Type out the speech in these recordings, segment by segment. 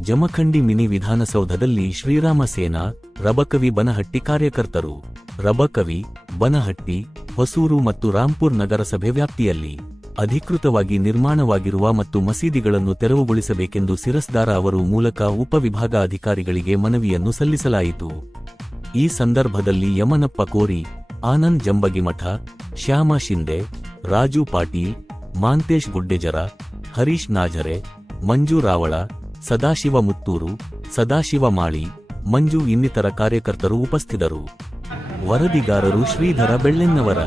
Jamkhandi mini ವಿಧಾನಸೌಧದಲ್ಲಿ ಶ್ರೀರಾಮ ಸೇನಾ, ರಬಕವಿ ಬನಹಟ್ಟಿ ಕಾರ್ಯಕರ್ತರು. ರಬಕವಿ, ಬನಹಟ್ಟಿ, ಹೊಸೂರು ಮತ್ತು ರಾಂಪುರ್ ನಗರಸಭೆ ವ್ಯಾಪ್ತಿಯಲ್ಲಿ ಅಧಿಕೃತವಾಗಿ ನಿರ್ಮಾಣವಾಗಿರುವ ಮತ್ತು ಮಸೀದಿಗಳನ್ನು ತೆರವುಗೊಳಿಸಬೇಕೆಂದು ಸಿರಸ್ದಾರ ಅವರು ಮೂಲಕ ಉಪವಿಭಾಗ ಅಧಿಕಾರಿಗಳಿಗೆ ಮನವಿಯನ್ನು ಸಲ್ಲಿಸಲಾಯಿತು. ಈ ಸಂದರ್ಭದಲ್ಲಿ ಯಮನಪ್ಪ ಕೋರಿ, ಆನಂದ್ ಜಂಬಗಿಮಠ, ಶ್ಯಾಮ ಶಿಂದೆ, ರಾಜು ಪಾಟೀಲ್, ಮಾಂತೇಶ್ ಗುಡ್ಡೆಜರ, ಹರೀಶ್ ನಾಜರೆ, ಮಂಜು ರಾವಳ ಸದಾಶಿವ ಮುತ್ತೂರು, ಸದಾಶಿವ ಮಾಳಿ, ಮಂಜು ಇನ್ನಿತರ ಕಾರ್ಯಕರ್ತರು ಉಪಸ್ಥಿತರು. ವರದಿಗಾರರು ಶ್ರೀಧರ ಬೆಳ್ಳೆನ್ನವರ.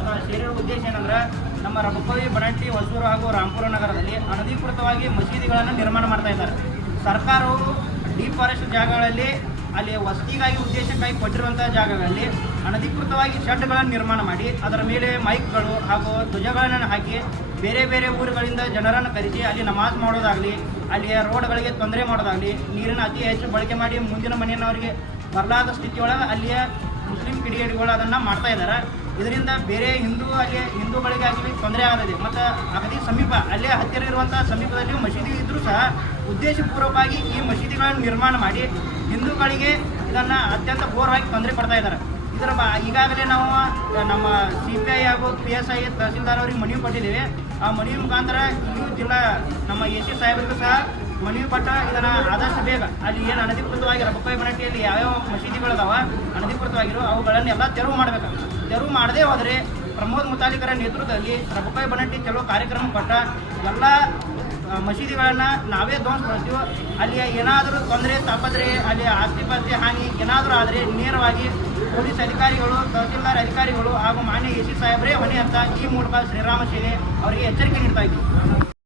ನಮ್ಮ ರಬಕವಿ ಬನಟ್ಟಿ ಹೊಸೂರು ಹಾಗೂ ರಾಮಪುರ ನಗರದಲ್ಲಿ ಅನಧಿಕೃತವಾಗಿ ಮಸೀದಿಗಳನ್ನು ನಿರ್ಮಾಣ ಮಾಡ್ತಾ ಇದ್ದಾರೆ ಸರ್ಕಾರವು ಡಿಫಾರೆಸ್ಟ್ ಜಾಗಗಳಲ್ಲಿ ಅಲ್ಲಿ ವಸತಿಗಾಗಿ ಉದ್ದೇಶಕ್ಕಾಗಿ ಕೊಟ್ಟಿರುವಂತಹ ಜಾಗಗಳಲ್ಲಿ ಅನಧಿಕೃತವಾಗಿ ಶೆಡ್ಗಳನ್ನು ನಿರ್ಮಾಣ ಮಾಡಿ, ಅದರ ಮೇಲೆ ಮೈಕ್ಗಳು ಹಾಗೂ ಧ್ವಜಗಳನ್ನು ಹಾಕಿ ಬೇರೆ ಬೇರೆ ಊರುಗಳಿಂದ ಜನರನ್ನು ಕರೆಸಿ ಅಲ್ಲಿ ನಮಾಜ್ ಮಾಡೋದಾಗಲಿ, ಅಲ್ಲಿಯ ರೋಡ್ಗಳಿಗೆ ತೊಂದರೆ ಮಾಡೋದಾಗಲಿ ನೀರನ್ನು ಅತಿ ಹೆಚ್ಚು ಬಳಕೆ ಮಾಡಿ ಮುಂದಿನ ಮನೆಯವರಿಗೆ ಬರಲಾದ ಸ್ಥಿತಿಯೊಳಗೆ ಅಲ್ಲಿಯ ಮುಸ್ಲಿಂ ಕಿಡಿಗೇಡಿಗಳು ಅದನ್ನು ಮಾಡ್ತಾ ಇದ್ದಾರೆ ಇದರಿಂದ ಬೇರೆ ಹಿಂದೂ ಅಲ್ಲಿ ಹಿಂದೂಗಳಿಗಾಗಲಿ ತೊಂದರೆ ಆಗಲಿದೆ ಮತ್ತು ಅಗದಿ ಸಮೀಪ ಅಲ್ಲೇ ಹತ್ತಿರ ಇರುವಂಥ ಸಮೀಪದಲ್ಲಿ ಮಸೀದಿ ಇದ್ದರೂ ಸಹ ಉದ್ದೇಶಪೂರ್ವಕವಾಗಿ ಈ ಮಸೀದಿಗಳನ್ನು ನಿರ್ಮಾಣ ಮಾಡಿ ಹಿಂದೂಗಳಿಗೆ ಇದನ್ನು ಅತ್ಯಂತ ಘೋರವಾಗಿ ತೊಂದರೆ ಕೊಡ್ತಾ ಇದ್ದಾರೆ. ಇದರ ಈಗಾಗಲೇ ನಾವು ನಮ್ಮ ಸಿ ಪಿ ಐ ಹಾಗೂ ಪಿ ಎಸ್ ಐ ತಹಸೀಲ್ದಾರ್ ಅವರಿಗೆ ಮನವಿ ಪಟ್ಟಿದ್ದೀವಿ ಆ ಮನವಿ ಮುಖಾಂತರ ಇನ್ನು ಜಿಲ್ಲಾ, ನಮ್ಮ ಎ ಸಿ ಸಾಹೇಬರಿಗೂ ಸಹ ಮನವಿ ಪಟ್ಟ ಇದನ್ನು ಆದಷ್ಟು ಬೇಗ, ಅಲ್ಲಿ ಏನು ಅನಧಿಕೃತವಾಗಿ ರಬಕಾಯಿ ಮನಟ್ಟಿಯಲ್ಲಿ ಯಾವ್ಯಾವ ಮಸೀದಿಗಳಿದಾವೆ, ಅನಧಿಕೃತವಾಗಿರೋ ಅವುಗಳನ್ನೆಲ್ಲ ತೆರವು ಮಾಡಬೇಕು ತೆರವು ಮಾಡದೇ ಹೋದರೆ ಪ್ರಮೋದ್ ಮುತಾಲಿಕರ ನೇತೃತ್ವದಲ್ಲಿ ರಬಕಾಯಿ ಬನಟ್ಟಿ ಕೆಲವು ಕಾರ್ಯಕ್ರಮ ಕೊಟ್ಟ ಎಲ್ಲ ಮಸೀದಿಗಳನ್ನು ನಾವೇ ಧ್ವಂಸಗೊಳಿಸ್ತೀವಿ ಅಲ್ಲಿ ಏನಾದರೂ ತೊಂದರೆ ತಪ್ಪದ್ರೆ ಅಲ್ಲಿ ಆಸ್ತಿ ಪಾಸ್ತಿ ಹಾನಿ ಏನಾದರೂ ಆದರೆ ನೇರವಾಗಿ ಪೊಲೀಸ್ ಅಧಿಕಾರಿಗಳು, ತಹಸೀಲ್ದಾರ್ ಅಧಿಕಾರಿಗಳು ಹಾಗೂ ಮಾನ್ಯ ಎ ಸಿ ಸಾಹೇಬರೇ ಹೊಣೆ ಅಂತ ಈ ಮೂಲಕ ಶ್ರೀರಾಮ ಸೇನೆ ಅವರಿಗೆ ಎಚ್ಚರಿಕೆ ನೀಡ್ತಾ ಇದ್ದೀವಿ